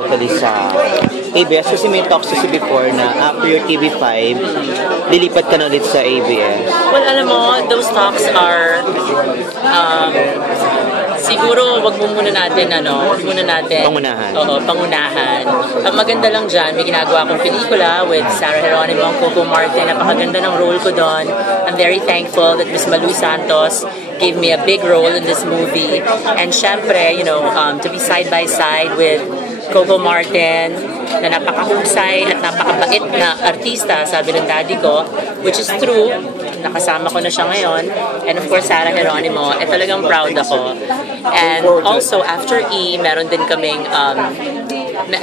Totally sa ABS kasi may talks kasi before na after your TV5, lilipat ka na ulit sa ABS. Well, alam mo, those talks are siguro wag muna natin Pangunahan. Oo, pangunahan. Ang maganda lang dyan, may ginagawa akong pelikula with Sarah Geronimo and Coco Martin. Napakaganda ng role ko doon. I'm very thankful that Miss Malu Santos gave me a big role in this movie. And syempre, to be side by side with Coco Martin, na napakahusay at napakabait na artista, sabi ng daddy ko, which is true. Nakasama ko na siya ngayon. And of course, Sarah Geronimo, talagang proud ako. And also, after meron din kaming,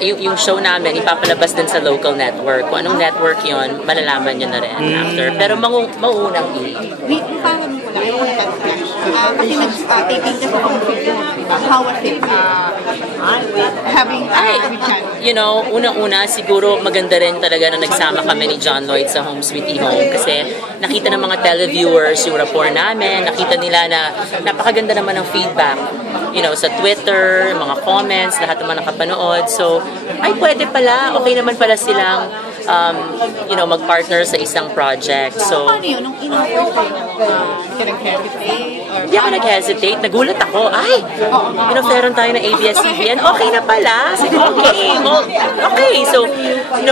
yung show namin, ipapalabas din sa local network. Kung anong network yon, malalaman nyo na rin after. Pero mauunang kasi nag-taping kasi how was it having unang-una siguro maganda rin talaga na nagsama kami ni John Lloyd sa Home Sweetie Home kasi nakita ng mga televiewers yung rapport namin, nakita nila na napakaganda naman ng feedback sa Twitter, mga comments, lahat naman nakapanood. So, ay pwede pala, okay naman pala silang mag-partner sa isang project. So, paano yun? Nung in-offer sa'yo, hindi ako nag-hesitate. Nagulat ako. Ay, in-offeran tayo ng ABS-CBN. Okay na pala. Sige, okay. So,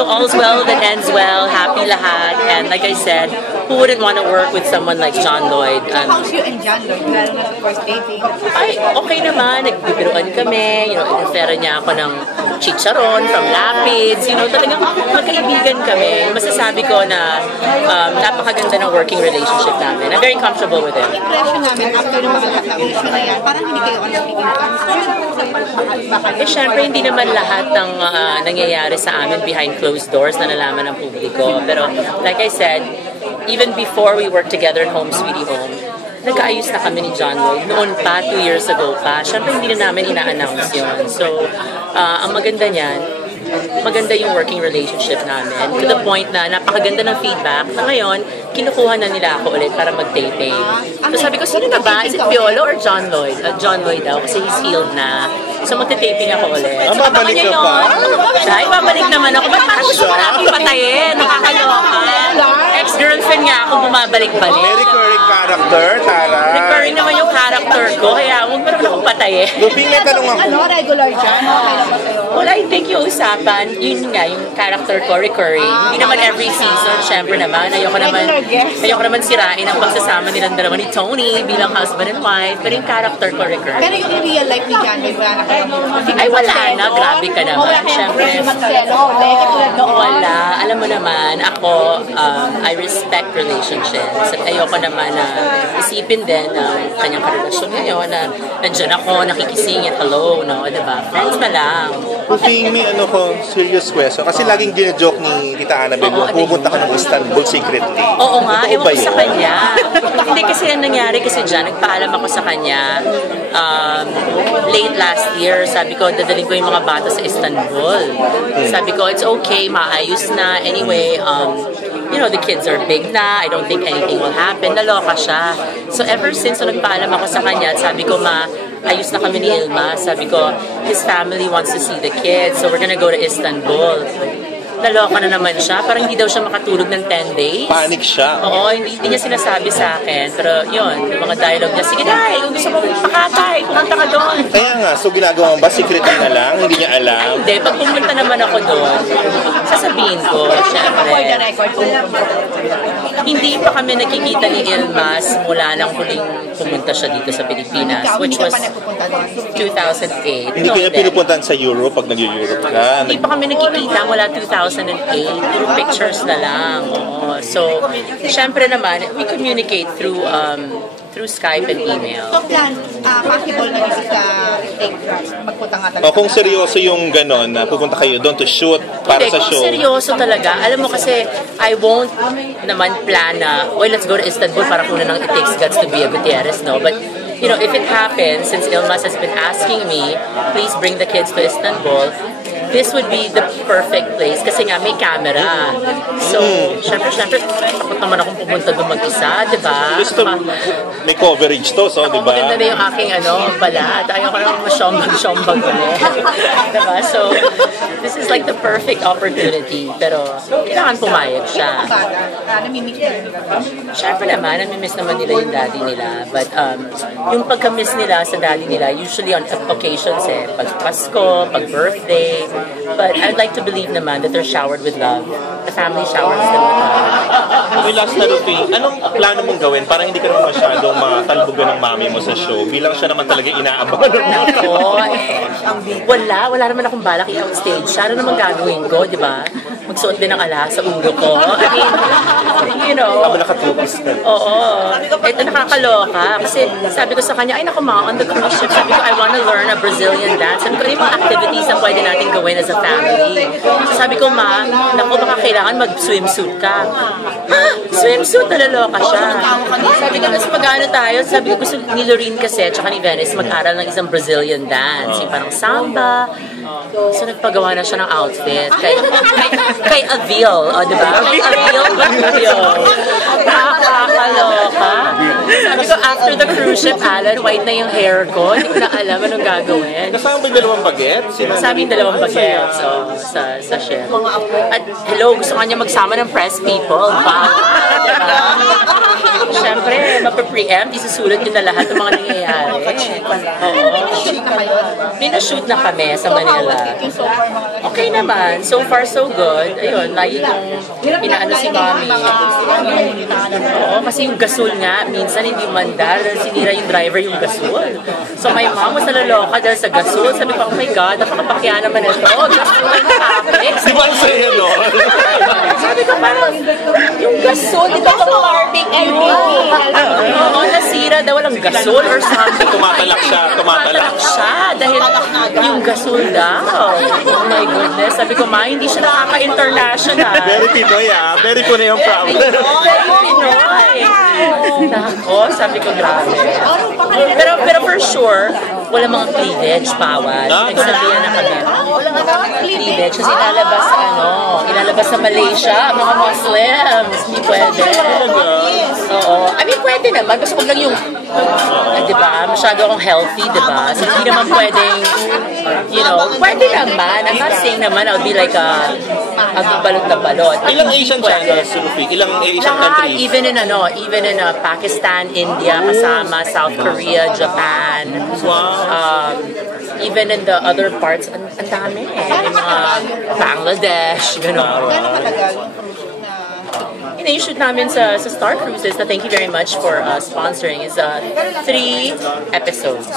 all's well that ends well. Happy lahat. And like I said, who wouldn't want to work with someone like John Lloyd? How's you and John Lloyd? Lalo na sa first dating. Ay, okay naman. Nagbibiruan kami. In-offeran niya ako ng chicharon from Lapids. Talagang magkaibigan kami. Masasabi ko na napakaganda ng working relationship namin. I'm very comfortable with him. Impression namin after ng mga lahat na issue na yan, parang hindi kayo speaking Syempre, hindi naman lahat ng nangyayari sa amin behind closed doors na nalaman ng publiko. Pero like I said, even before we worked together in Home Sweetie Home, nagkaayos na kami ni John Lloyd. Noon pa, 2 years ago pa. Syempre, hindi na namin ina-announce yun. So, ang maganda niyan, maganda yung working relationship namin. To the point na napakaganda ng feedback. Na ngayon, kinukuha na nila ako ulit para mag-taping. So sabi ko, sino na ba? Is it Piolo or John Lloyd? John Lloyd daw kasi he's healed na. So magte-taping ako ulit. So babalik ka pa? Ay, babalik naman ako. Ba't parang gusto ko natin patayin? Nakakaloka. Ex-girlfriend nga ako bumabalik-balik. May recurring character, Tara. Recurring naman yung character ko. Kaya huwag mo naman akong patayin. Luping, may tanong ako. Regular dyan? Well, I think yung usapan, yun nga, yung character ko, recurring. Hindi naman every season, syempre naman. Ayoko naman sirain ang pagsasama nilang dalawa ni Tony bilang husband and wife. Pero yung character ko, recurring. Pero yung in real life ni John, wala na kayo. Ay, wala na. Grabe ka naman. Syempre. Wala. Alam mo naman, ako, I respect relationships. At ayoko naman na isipin din na kanyang karelasyon ngayon na nandyan ako, nakikisingit, hello, no? Diba? Friends na lang. Luping, may serious question. Kasi laging ginajoke ni Tita Annabel, pupunta ka ng Istanbul secretly. Oo nga, ewan ko sa kanya. Hindi kasi ang nangyari kasi dyan, nagpaalam ako sa kanya late last year. Sabi ko, dadalhin ko yung mga bata sa Istanbul. Sabi ko, it's okay, maayos na. Anyway, the kids are big na. I don't think anything will happen. Naloka siya. So ever since nagpaalam ako sa kanya, sabi ko, ayos na kami ni Ilma. Sabi ko, his family wants to see the kids, so we're gonna go to Istanbul. Naloka na naman siya. Parang hindi daw siya makatulog ng 10 days. Panic siya. Oo, hindi niya sinasabi sa akin. Pero yun, yung mga dialogue niya, sige dahil, kung gusto mo pakatay, pumunta ka doon. Kaya nga, so ginagawa mo ba? Secretly na lang? Hindi niya alam? Hindi, pag pumunta naman ako doon, sasabihin ko, syempre. Hindi pa kami nakikita ni Ilmas mula nang huling pumunta siya dito sa Pilipinas, which was 2008. Hindi ko niya pinupuntahan sa Europe pag nag-Europe ka? Hindi pa kami nakikita mula 2008. Through pictures na lang. Oo. So, syempre naman, we communicate through Skype and email. So, plan, possible na dito sa state, magpunta nga talaga. Kung seryoso yung gano'n, pupunta kayo doon to shoot para sa show. Kung seryoso talaga, alam mo kasi, I won't naman plan na, let's go to Istanbul para kunan ng It Takes Guts to be a Gutierrez, no? But, if it happens, since Ilmas has been asking me, please bring the kids to Istanbul, this would be the perfect place kasi nga may camera. So, syempre, takot naman akong pumunta doon mag-isa, di ba? Gusto, may coverage to, so, di ba? Maganda na yung aking balat. Ayoko naman masyombag ulit. Diba? So, this is like the perfect opportunity. Pero, kailangan pumayag siya. Namimiss din. Syempre naman, namimiss naman nila yung daddy nila. But, yung pagka-miss nila sa daddy nila, usually on occasions pag Pasko, pag birthday. But I'd like to believe naman that they're showered with love. The family showers them with love. May last na Rufi, anong plano mong gawin? Parang hindi ka naman masyadong matalbugan ng mami mo sa show. Bilang siya naman talaga inaabangan mo. Wala naman akong balak i-outstage. Siya naman gagawin ko, di ba? Magsuot din ng ala sa ulo ko. I mean, you know. Tama nakatupis ka. Oo. Ito nakakaloka. Kasi sabi ko sa kanya, ay naku ma, on the cruise ship, sabi ko, I wanna learn a Brazilian dance. Sabi ko, yung mga activities na pwede natin gawin as a family. So sabi ko, ma, naku, baka kailangan mag-swimsuit ka. Ha? Swimsuit? Nalaloka siya. Sabi ko, mas mag-ano tayo? Sabi ko, gusto ni Lorene kasi, tsaka ni Venice, mag-aral ng isang Brazilian dance. Yung parang samba. So nagpagawa na siya ng outfit. Kay Avil, di ba? Kay Avil. Nakakaloka. Sabi ko, after the cruise ship, Alan, white na yung hair ko. Hindi ko na alam anong gagawin. Kasama ba yung dalawang bagets? Sabi yung dalawang bagets sa ship. At hello, gusto nga niya magsama ng press people. Diba? Siyempre, mapapreempt, isusulat yun na lahat ng mga nangyayari. Oo. May na-shoot na kami sa Manila. Okay naman. So far, so good. Ayun, lagi kong inaano si Mommy. Oo, kasi yung gasol nga, minsan hindi mandar dahil sinira yung driver yung gasol. So my mom was nalaloka dahil sa gasol. Sabi ko, oh my God, napakapakya naman ito. Gasol ang topics. Di ba ang saya, no? Sabi ko, parang yung gasol, di ba ito barbecue? Oo, nasira daw walang gasol or something. Tumatalak siya. Dahil yung gasol daw. Oh my goodness. Sabi ko, ma, hindi siya nakaka-international. Very Pinoy, Very Pinoy yung problem. Very Pinoy. Nako, sabi ko, grabe. Pero for sure, wala mga cleavage, bawal. Nagsabihan na kami. Cleavage, kasi ilalabas sa Malaysia, mga Muslims. Hindi pwede. Oo. I mean, pwede naman. Kasi huwag lang yung, diba, masyado akong healthy, diba? So, hindi naman pwedeng, pwede naman. I'm not saying naman I'll be like a balot na balot. Ilang Asian channels, Rufi? Ilang Asian countries? Even in Pakistan, India, kasama, South Korea, Japan. Wow. Even in the other parts, ang dami. May mga Bangladesh, gano'n. Yung shoot namin sa Star Cruises, na thank you very much for sponsoring, is 3 episodes.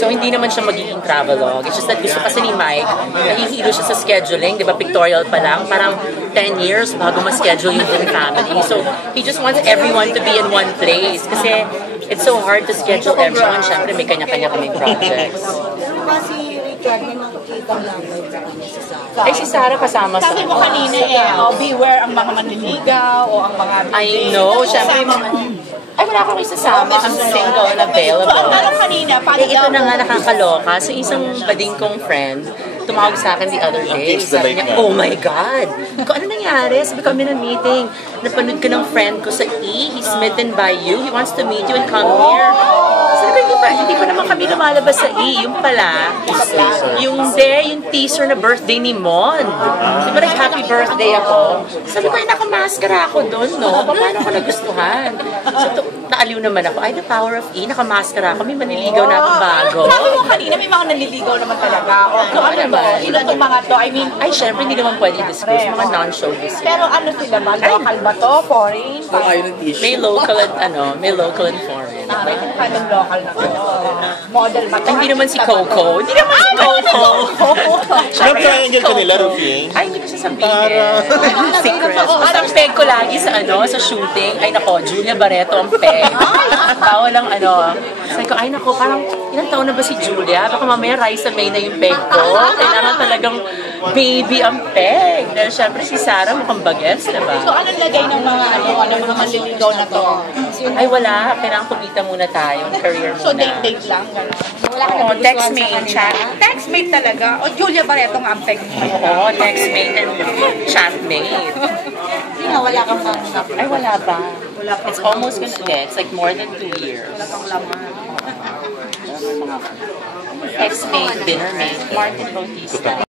So, hindi naman siya magiging travelogue. It's just that gusto kasi ni Mike, nahihilo siya sa scheduling, di ba, pictorial pa lang, parang 10 years bago ma-schedule yung family. So, he just wants everyone to be in one place. Kasi, it's so hard to schedule everyone. Siyempre, may kanya-kanya kaming projects. Ay, si Sarah kasama sa... Sabi mo kanina beware ang mga manliligaw o ang mga... I know, syempre yung mga... Ay, wala akong isasama. I'm single and available. So, ang tanong kanina, paano ito na nga nakakaloka. So, isang bading kong friend, tumawag sa akin the other day. Sabi niya, oh my God! Kung ano nangyari? Sabi ko, kami na meeting. Napanood ka ng friend ko sa E. He's smitten by you. He wants to meet you and come here. Sabi ko, hindi pa naman kami lumalabas sa E. Yung pala, yung teaser na birthday ni Mon. Di ba happy birthday ako? Sabi ko, ay nakamaskara ako doon, no? Paano ko nagustuhan? So, naaliw naman ako. Ay, the power of E, nakamaskara ako. May maniligaw na akong bago. Sabi mo kanina, may mga nanliligaw naman talaga. O kung ano ba? Ilan itong mga to? I mean, ay, syempre, hindi naman pwede disclose. Mga non-showbiz. Pero ano sila ba? Local ba to? Foreign? May local and foreign. May kind of local na to. Model ba to? Hindi naman si Coco. Hindi naman si Coco. Anong triangle ka nila, Rufi? Ay, hindi ko sasabihin. Secret. Basta ang peg ko lagi sa shooting. Ay, nako, Julia Barreto ang peg. Tawa lang, sabi ko, ay, nako, parang ilang taon na ba si Julia? Baka mamaya Raisa May na yung peg ko. Kailangan talagang baby ang peg. Dahil syempre si Sarah mukhang bagets, diba? So, anong lagay ng mga manliligaw na to? Ay, wala. Kailangan kumita muna tayo. Career muna. So, date lang, gano'n. Wala ka Oo, nagugustuhan textmate, sa kanila? chat. Textmate talaga. O, Julia Barreto ang ampeg mo. Oo, textmate and chatmate. Hindi nga, wala kang panggap. Ay, wala pa. It's almost gonna get. It's like more than 2 years. Textmate, dinnermate, Martin Bautista.